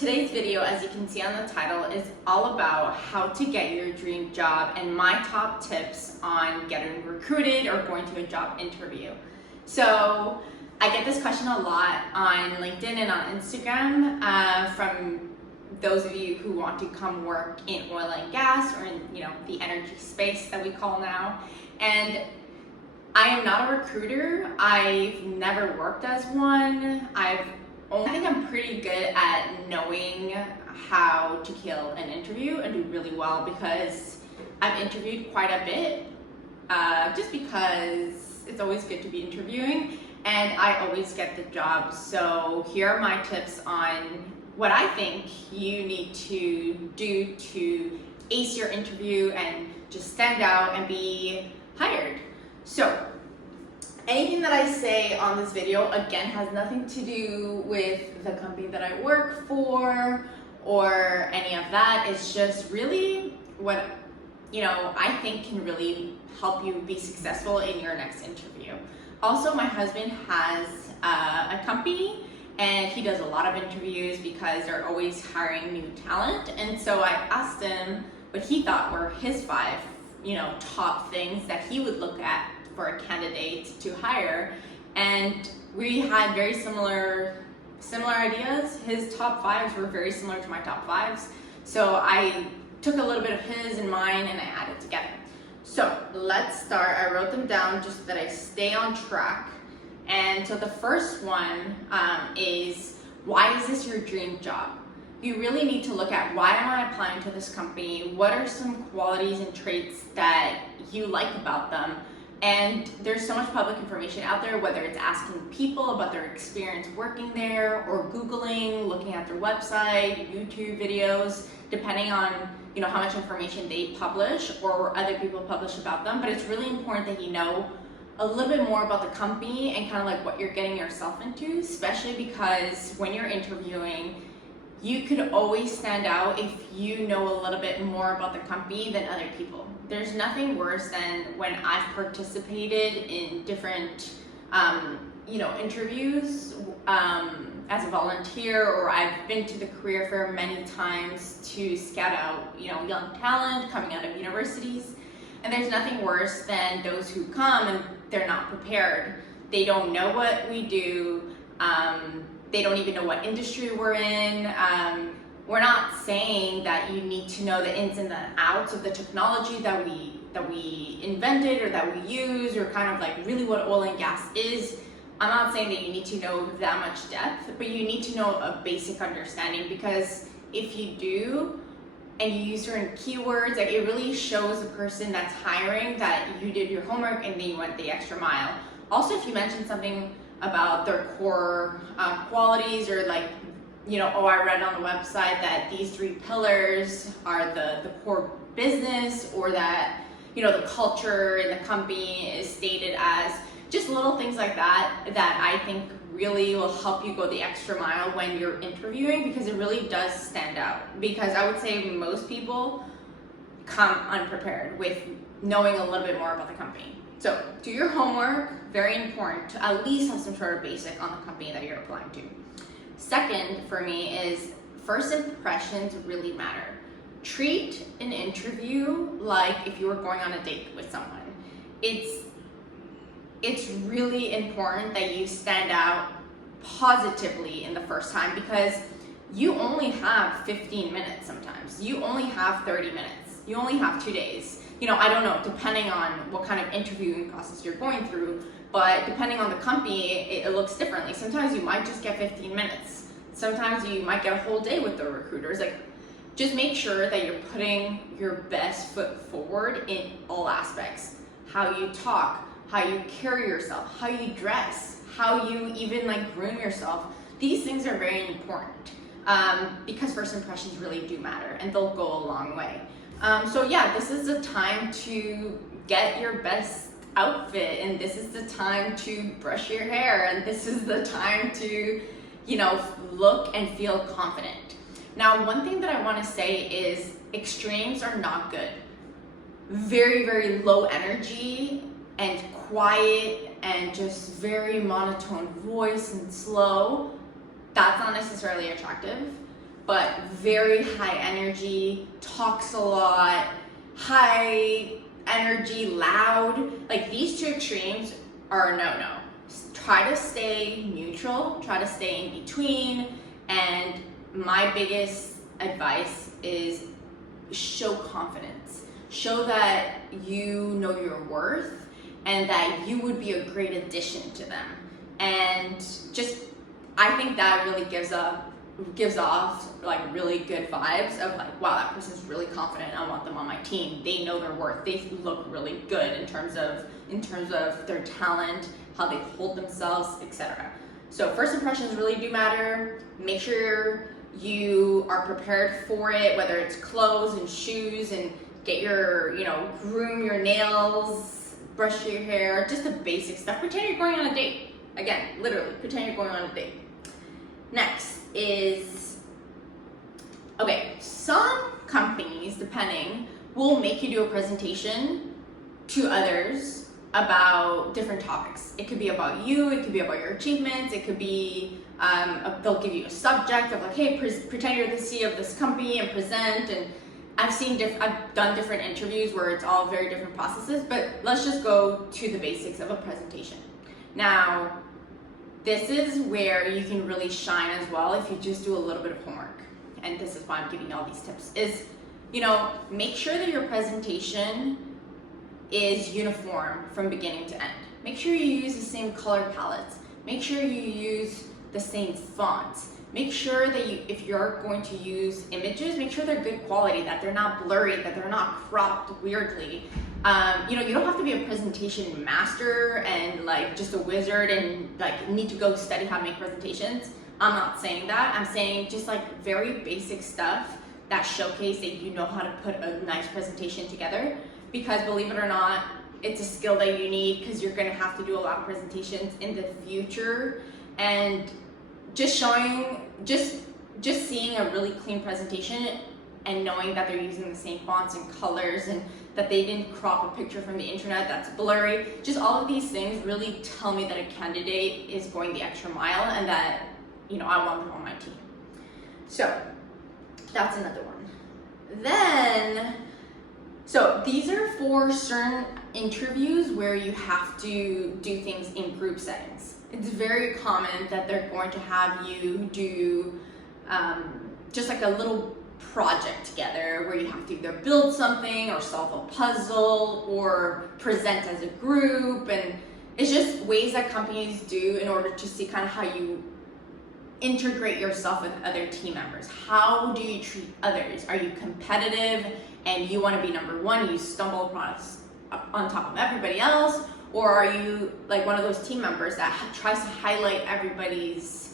Today's video, as you can see on the title, is all about how to get your dream job and my top tips on getting recruited or going to a job interview. So I get this question a lot on LinkedIn and on Instagram from those of you who want to come work in oil and gas or in the energy space that we call now. And I am not a recruiter. I've never worked as one. I think I'm pretty good at knowing how to kill an interview and do really well because I've interviewed quite a bit, just because it's always good to be interviewing and I always get the job. So here are my tips on what I think you need to do to ace your interview and just stand out and be hired. So anything that I say on this video, again, has nothing to do with the company that I work for or any of that. It's just really what I think can really help you be successful in your next interview. Also, my husband has a company and he does a lot of interviews because they're always hiring new talent. And so I asked him what he thought were his 5 top things that he would look at for a candidate to hire, and we had very similar ideas. His top 5s were very similar to my top 5s, so I took a little bit of his and mine and I added together. So let's start. I wrote them down just so that I stay on track. And so the first one is, why is this your dream job? You really need to look at, why am I applying to this company? What are some qualities and traits that you like about them? And there's so much public information out there, whether it's asking people about their experience working there or Googling, looking at their website, YouTube videos, depending on how much information they publish or other people publish about them. But it's really important that you know a little bit more about the company and kind of like what you're getting yourself into, especially because when you're interviewing, you could always stand out if you know a little bit more about the company than other people. There's nothing worse than when I've participated in different, interviews as a volunteer, or I've been to the career fair many times to scout out, young talent coming out of universities. And there's nothing worse than those who come and they're not prepared. They don't know what we do. They don't even know what industry we're in. We're not saying that you need to know the ins and the outs of the technology that we invented or that we use, or kind of like really what oil and gas is. I'm not saying that you need to know that much depth, but you need to know a basic understanding, because if you do and you use certain keywords, like, it really shows the person that's hiring that you did your homework and they went the extra mile. Also, if you mention something about their core qualities, or I read on the website that these 3 pillars are the core business, or that the culture in the company is stated as, just little things like that I think really will help you go the extra mile when you're interviewing, because it really does stand out. Because I would say most people come unprepared with knowing a little bit more about the company. So do your homework, very important to at least have some sort of basic on the company that you're applying to. Second for me is, first impressions really matter. Treat an interview like if you were going on a date with someone. It's really important that you stand out positively in the first time, because you only have 15 minutes sometimes. You only have 30 minutes. You only have 2 days. I don't know, depending on what kind of interviewing process you're going through, but depending on the company, it looks differently. Sometimes you might just get 15 minutes. Sometimes you might get a whole day with the recruiters. Just make sure that you're putting your best foot forward in all aspects. How you talk, how you carry yourself, how you dress, how you even groom yourself. These things are very important because first impressions really do matter, and they'll go a long way. So yeah, this is the time to get your best outfit, and this is the time to brush your hair, and this is the time to, look and feel confident. Now, one thing that I want to say is, extremes are not good. Very, very low energy and quiet and just very monotone voice and slow, that's not necessarily attractive. but very high energy, talks a lot, high energy, loud. Like these two extremes are a no-no. Try to stay neutral, try to stay in between, and my biggest advice is show confidence. Show that you know your worth and that you would be a great addition to them. And just, I think that really gives off like really good vibes of like, wow, that person's really confident. I want them on my team. They know their worth. They look really good in terms of their talent, how they hold themselves, etc. So first impressions really do matter. Make sure you are prepared for it, whether it's clothes and shoes, and get your, groom your nails, brush your hair, just the basic stuff. Pretend you're going on a date. Again, literally, pretend you're going on a date. Next is, okay, some companies, depending, will make you do a presentation to others about different topics. It could be about you, it could be about your achievements, it could be, they'll give you a subject of like, hey, pretend you're the CEO of this company and present. And I've done different interviews where it's all very different processes, but let's just go to the basics of a presentation. Now, this is where you can really shine as well if you just do a little bit of homework. And this is why I'm giving you all these tips, is, make sure that your presentation is uniform from beginning to end. Make sure you use the same color palettes. Make sure you use the same fonts. Make sure that if you're going to use images, make sure they're good quality, that they're not blurry, that they're not cropped weirdly. You don't have to be a presentation master and like just a wizard and like need to go study how to make presentations. I'm not saying that. I'm saying just like very basic stuff that showcase that you know how to put a nice presentation together. Because believe it or not, it's a skill that you need because you're gonna have to do a lot of presentations in the future. And just seeing a really clean presentation and knowing that they're using the same fonts and colors and that they didn't crop a picture from the internet that's blurry, just all of these things really tell me that a candidate is going the extra mile and that, I want them on my team. So that's another one. Then, so these are for certain interviews where you have to do things in group settings. It's very common that they're going to have you do just like a little project together where you have to either build something or solve a puzzle or present as a group. And it's just ways that companies do in order to see kind of how you integrate yourself with other team members. How do you treat others? Are you competitive and you want to be number one, you stumble on top of everybody else? Or are you like one of those team members that tries to highlight everybody's,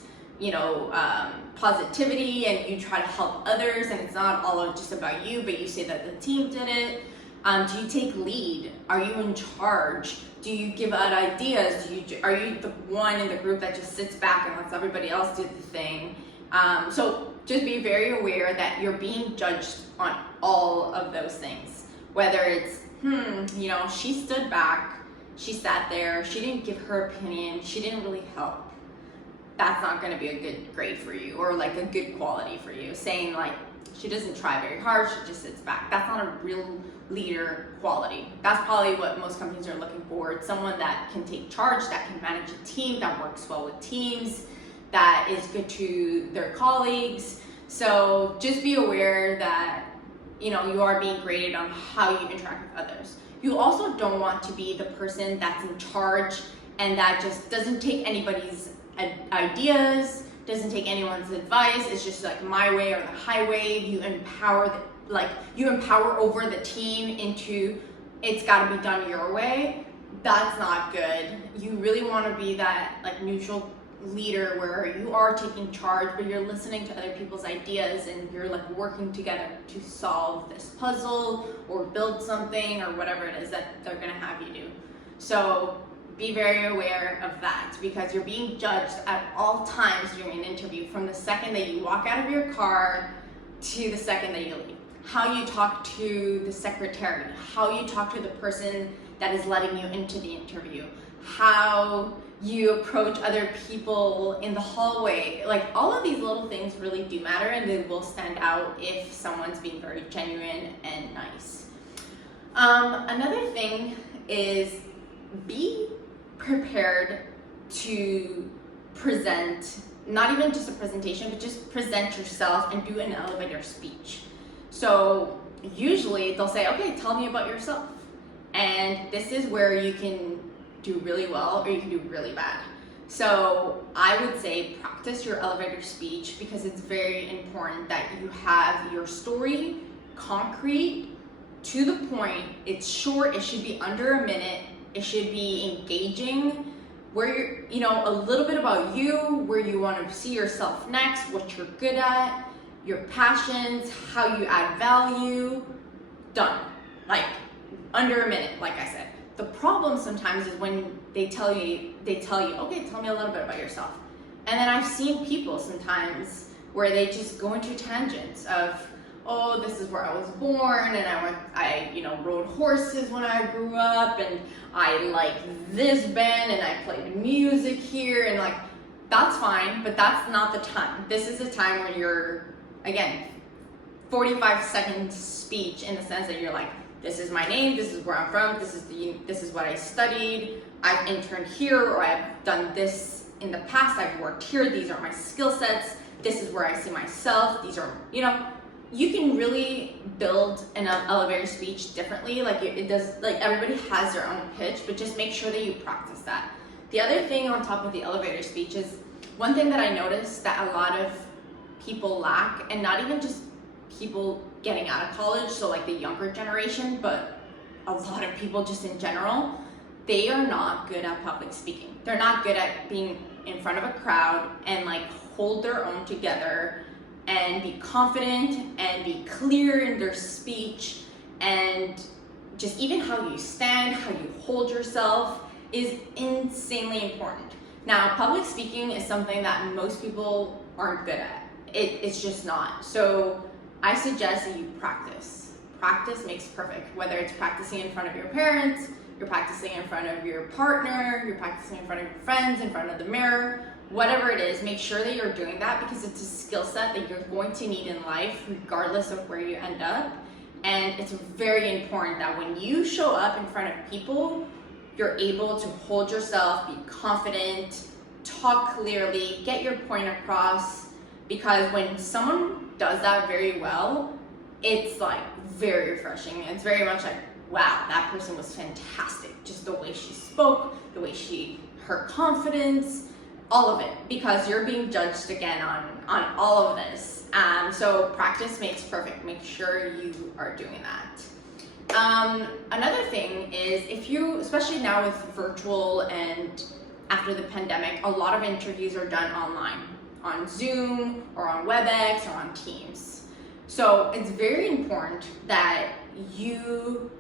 positivity, and you try to help others, and it's not all just about you, but you say that the team did it? Do you take lead? Are you in charge? Do you give out ideas? Are you the one in the group that just sits back and lets everybody else do the thing? So just be very aware that you're being judged on all of those things. Whether it's, she stood back, she sat there, she didn't give her opinion, she didn't really help. That's not going to be a good grade for you, or like a good quality for you. Saying like, she doesn't try very hard, she just sits back. That's not a real leader quality. That's probably what most companies are looking for. It's someone that can take charge, that can manage a team, that works well with teams, that is good to their colleagues. So just be aware that, you are being graded on how you interact with others. You also don't want to be the person that's in charge and that just doesn't take anybody's ideas, doesn't take anyone's advice. It's just like my way or the highway. You empower over the team into it's got to be done your way. That's not good. You really want to be that like neutral leader where you are taking charge, but you're listening to other people's ideas and you're like working together to solve this puzzle or build something or whatever it is that they're going to have you do. So be very aware of that, because you're being judged at all times during an interview, from the second that you walk out of your car to the second that you leave. How you talk to the secretary, how you talk to the person that is letting you into the interview, how you approach other people in the hallway. Like, all of these little things really do matter, and they will stand out if someone's being very genuine and nice. Another thing is be prepared to present, not even just a presentation, but just present yourself and do an elevator speech. So usually they'll say, okay, tell me about yourself. And this is where you can do really well or you can do really bad. So I would say practice your elevator speech, because it's very important that you have your story concrete, to the point. It's short, it should be under a minute, it should be engaging, where you're, a little bit about you, where you want to see yourself next, what you're good at, your passions, how you add value. Done. Like, under a minute, like I said. The problem sometimes is when they tell you, okay, tell me a little bit about yourself. And then I've seen people sometimes where they just go into tangents of, oh, this is where I was born, and I rode horses when I grew up, and I like this band, and I played music here, and like, that's fine, but that's not the time. This is a time when you're, again, 45-second speech, in the sense that you're like, this is my name, this is where I'm from, this is what I studied, I've interned here, or I've done this in the past, I've worked here, these are my skill sets, this is where I see myself, these are, you can really build an elevator speech differently. Like, it does, like, everybody has their own pitch, but just make sure that you practice that. The other thing on top of the elevator speech is, one thing that I noticed that a lot of people lack, and not even just people getting out of college, so like the younger generation, but a lot of people just in general, they are not good at public speaking. They're not good at being in front of a crowd and like hold their own together and be confident and be clear in their speech, and just even how you stand, how you hold yourself is insanely important. Now, public speaking is something that most people aren't good at. It's just not. So I suggest that you practice. Practice makes perfect, whether it's practicing in front of your parents, you're practicing in front of your partner, you're practicing in front of your friends, in front of the mirror, whatever it is, make sure that you're doing that, because it's a skill set that you're going to need in life regardless of where you end up. And it's very important that when you show up in front of people, you're able to hold yourself, be confident, talk clearly, get your point across, because when someone does that very well, it's like very refreshing. It's very much like, wow, that person was fantastic. Just the way she spoke, the way her confidence, all of it, because you're being judged again on all of this. So practice makes perfect. Make sure you are doing that. Another thing is, if you, especially now with virtual and after the pandemic, a lot of interviews are done online, on Zoom or on WebEx or on Teams. So it's very important that you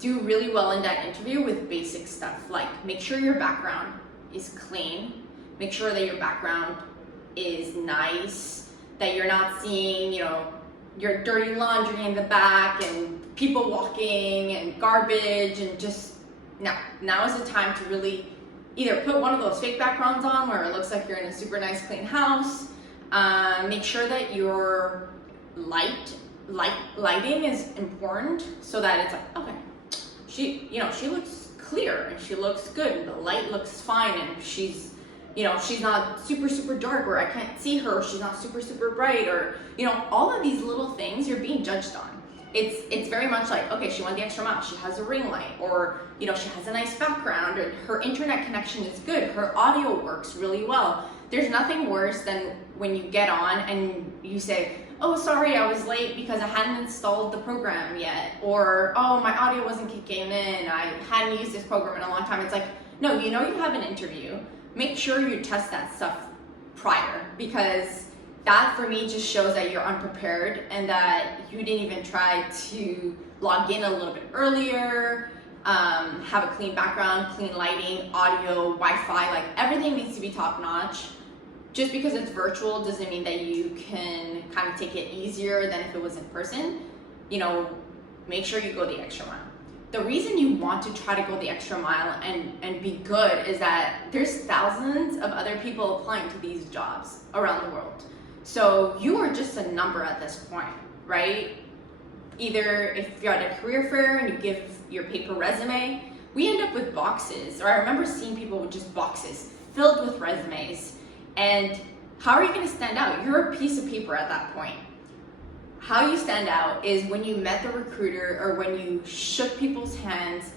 do really well in that interview with basic stuff, like make sure your background is clean, make sure that your background is nice, that you're not seeing, your dirty laundry in the back and people walking and garbage, and just, now is the time to really either put one of those fake backgrounds on where it looks like you're in a super nice clean house. Make sure that your lighting is important, so that it's like, okay, she looks clear and she looks good and the light looks fine, and she's not super, super dark where I can't see her, or she's not super, super bright, or, all of these little things you're being judged on. It's very much like, okay, she went the extra mile, she has a ring light, or, she has a nice background, or her internet connection is good, her audio works really well. There's nothing worse than when you get on and you say, oh, sorry, I was late because I hadn't installed the program yet, or, oh, my audio wasn't kicking in, I hadn't used this program in a long time. It's like, no, you have an interview. Make sure you test that stuff prior, because that for me just shows that you're unprepared and that you didn't even try to log in a little bit earlier, have a clean background, clean lighting, audio, Wi-Fi, like everything needs to be top notch. Just because it's virtual doesn't mean that you can kind of take it easier than if it was in person. Make sure you go the extra mile. the reason you want to try to go the extra mile and be good is that there's thousands of other people applying to these jobs around the world. So you are just a number at this point, right? Either if you're at a career fair and you give your paper resume, we end up with boxes, or I remember seeing people with just boxes filled with resumes. And how are you going to stand out? You're a piece of paper at that point. How you stand out is when you met the recruiter or when you shook people's hands.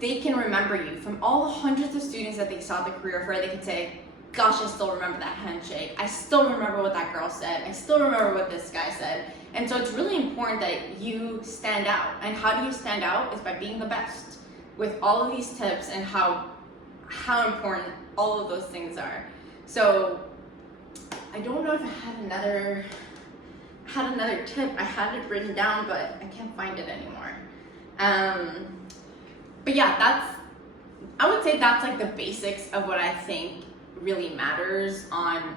They can remember you. From all the hundreds of students that they saw at the career fair, they could say, gosh, I still remember that handshake. I still remember what that girl said. I still remember what this guy said. And so it's really important that you stand out. And how do you stand out? Is by being the best with all of these tips and how important all of those things are. So I don't know if I had another tip. I had it written down, but I can't find it anymore. But yeah, I would say that's like the basics of what I think really matters on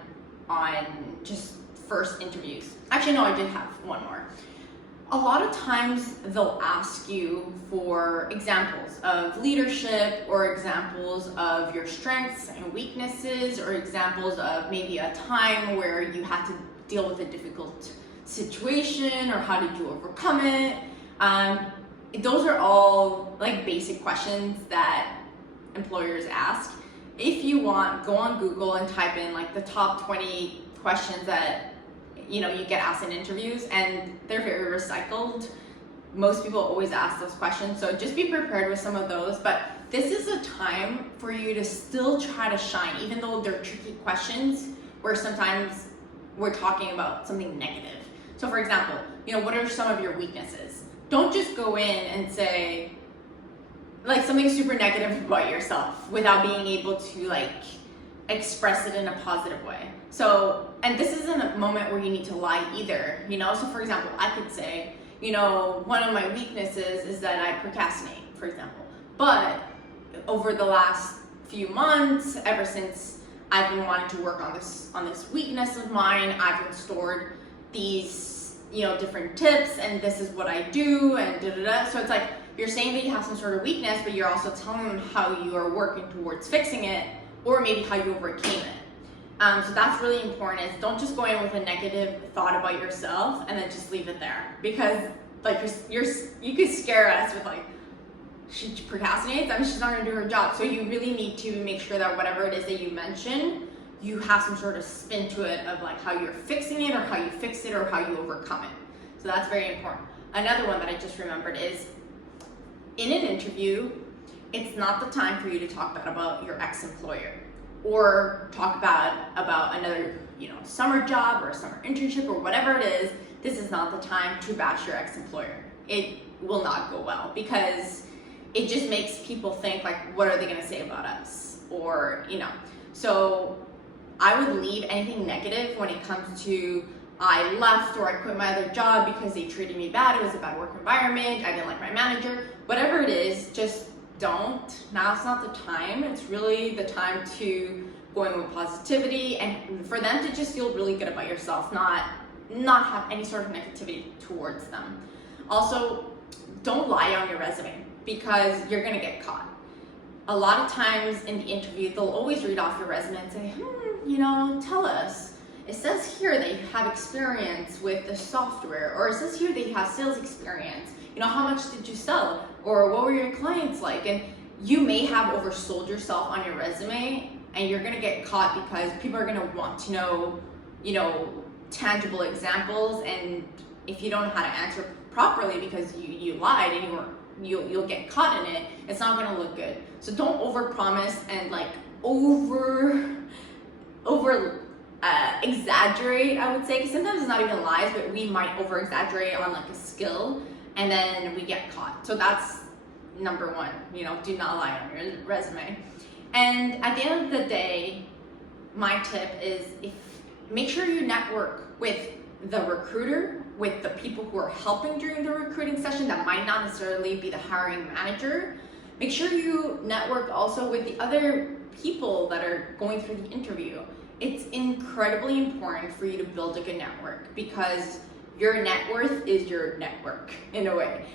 just first interviews. Actually, no, I did have one more. A lot of times they'll ask you for examples of leadership or examples of your strengths and weaknesses or examples of maybe a time where you had to deal with a difficult situation or how did you overcome it. Those are all like basic questions that employers ask. If you want, go on Google and type in like the top 20 questions that you get asked in interviews, and they're very recycled. Most people always ask those questions, so just be prepared with some of those. But this is a time for you to still try to shine, even though they're tricky questions where sometimes we're talking about something negative. So for example, what are some of your weaknesses? Don't just go in and say like something super negative about yourself without being able to like express it in a positive way. So, and this isn't a moment where you need to lie either, So for example, I could say, one of my weaknesses is that I procrastinate, for example. But over the last few months, ever since I've been wanting to work on this weakness of mine, I've installed these, different tips, and this is what I do, and da-da-da. So it's like, you're saying that you have some sort of weakness, but you're also telling them how you are working towards fixing it, or maybe how you overcame it. So that's really important, is don't just go in with a negative thought about yourself and then just leave it there. Because like you could scare us with like, she procrastinates, I mean she's not gonna do her job. So you really need to make sure that whatever it is that you mention, you have some sort of spin to it of like how you're fixing it or how you fix it or how you overcome it. So that's very important. Another one that I just remembered is, in an interview, it's not the time for you to talk bad about your ex-employer or talk bad about another, summer job or a summer internship or whatever it is. This is not the time to bash your ex-employer. It will not go well because it just makes people think like, what are they gonna say about us? Or, so I would leave anything negative when it comes to I left or I quit my other job because they treated me bad, it was a bad work environment, I didn't like my manager, whatever it is, just don't. Now's not the time. It's really the time to go in with positivity and for them to just feel really good about yourself, not have any sort of negativity towards them. Also, don't lie on your resume because you're gonna get caught. A lot of times in the interview, they'll always read off your resume and say, tell us. It says here that you have experience with the software, or it says here that you have sales experience. How much did you sell? Or what were your clients like? And you may have oversold yourself on your resume and you're gonna get caught because people are gonna want to know, tangible examples. And if you don't know how to answer properly because you lied and you'll get caught in it, it's not gonna look good. So don't overpromise and like over exaggerate, I would say, because sometimes it's not even lies, but we might over exaggerate on like a skill and then we get caught. So that's number one, do not lie on your resume. And at the end of the day, my tip is make sure you network with the recruiter, with the people who are helping during the recruiting session that might not necessarily be the hiring manager. Make sure you network also with the other people that are going through the interview. It's incredibly important for you to build a good network because Your net worth is your network in a way.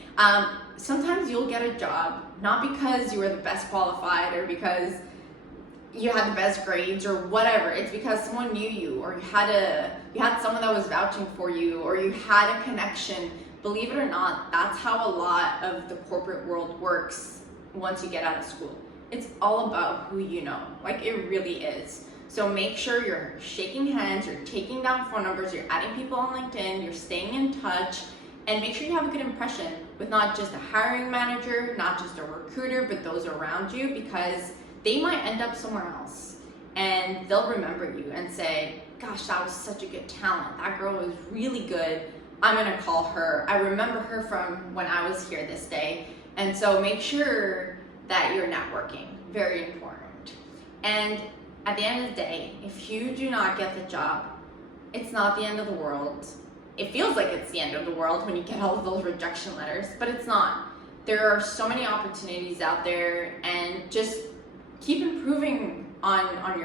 Sometimes you'll get a job not because you were the best qualified or because you had the best grades or whatever. It's because someone knew you, or you had someone that was vouching for you, or you had a connection. Believe it or not, that's how a lot of the corporate world works once you get out of school. It's all about who you know. Like, it really is. So make sure you're shaking hands, you're taking down phone numbers, you're adding people on LinkedIn, you're staying in touch, and make sure you have a good impression with not just a hiring manager, not just a recruiter, but those around you, because they might end up somewhere else and they'll remember you and say, gosh, that was such a good talent. That girl was really good. I'm gonna call her. I remember her from when I was here this day. And so make sure that you're networking, very important. And at the end of the day, if you do not get the job, it's not the end of the world. It feels like it's the end of the world when you get all of those rejection letters, but it's not. There are so many opportunities out there, and just keep improving on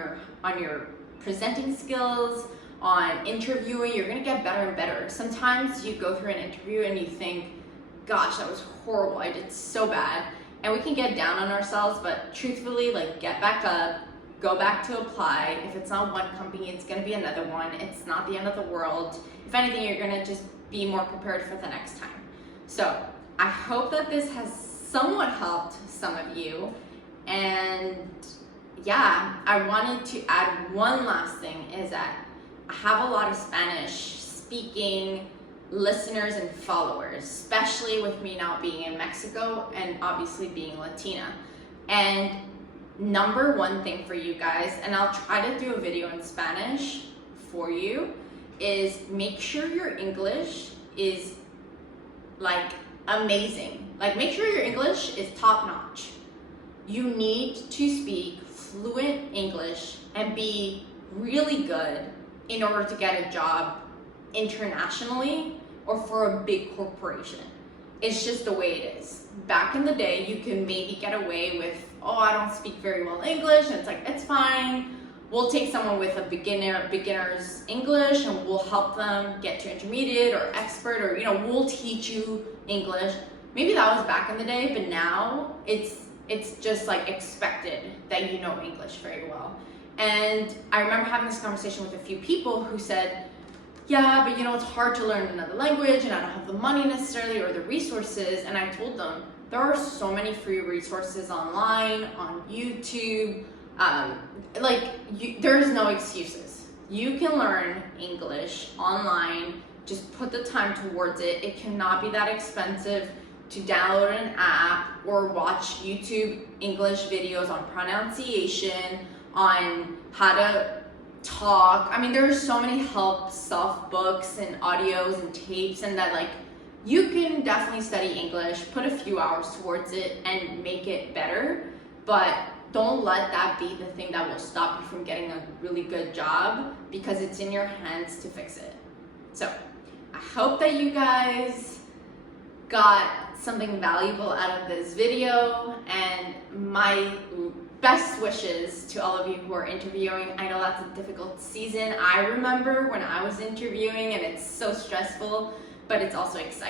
your presenting skills, on interviewing. You're gonna get better and better. Sometimes you go through an interview and you think, gosh, that was horrible, I did so bad. And we can get down on ourselves, but truthfully, like, get back up, go back to apply. If it's not one company, it's gonna be another one. It's not the end of the world. If anything, you're gonna just be more prepared for the next time. So I hope that this has somewhat helped some of you. And yeah, I wanted to add one last thing, is that I have a lot of Spanish speaking listeners and followers, especially with me now being in Mexico and obviously being Latina. And number one thing for you guys, and I'll try to do a video in Spanish for you, is make sure your English is like amazing. Like, make sure your English is top notch. You need to speak fluent English and be really good in order to get a job internationally or for a big corporation. It's just the way it is. Back in the day, you can maybe get away with, oh, I don't speak very well English, and it's like, it's fine. We'll take someone with a beginner's English and we'll help them get to intermediate or expert, or, you know, we'll teach you English. Maybe that was back in the day, but now it's just like expected that you know English very well. And I remember having this conversation with a few people who said, yeah, but you know, it's hard to learn another language and I don't have the money necessarily or the resources. And I told them, there are so many free resources online, on YouTube. There's no excuses. You can learn English online. Just put the time towards it. It cannot be that expensive to download an app or watch YouTube English videos on pronunciation, on how to talk. I mean, there are so many self books and audios and tapes, and that, like, you can definitely study English, put a few hours towards it and make it better, but don't let that be the thing that will stop you from getting a really good job, because it's in your hands to fix it. So I hope that you guys got something valuable out of this video, and my best wishes to all of you who are interviewing. I know that's a difficult season. I remember when I was interviewing, and it's so stressful, but it's also exciting.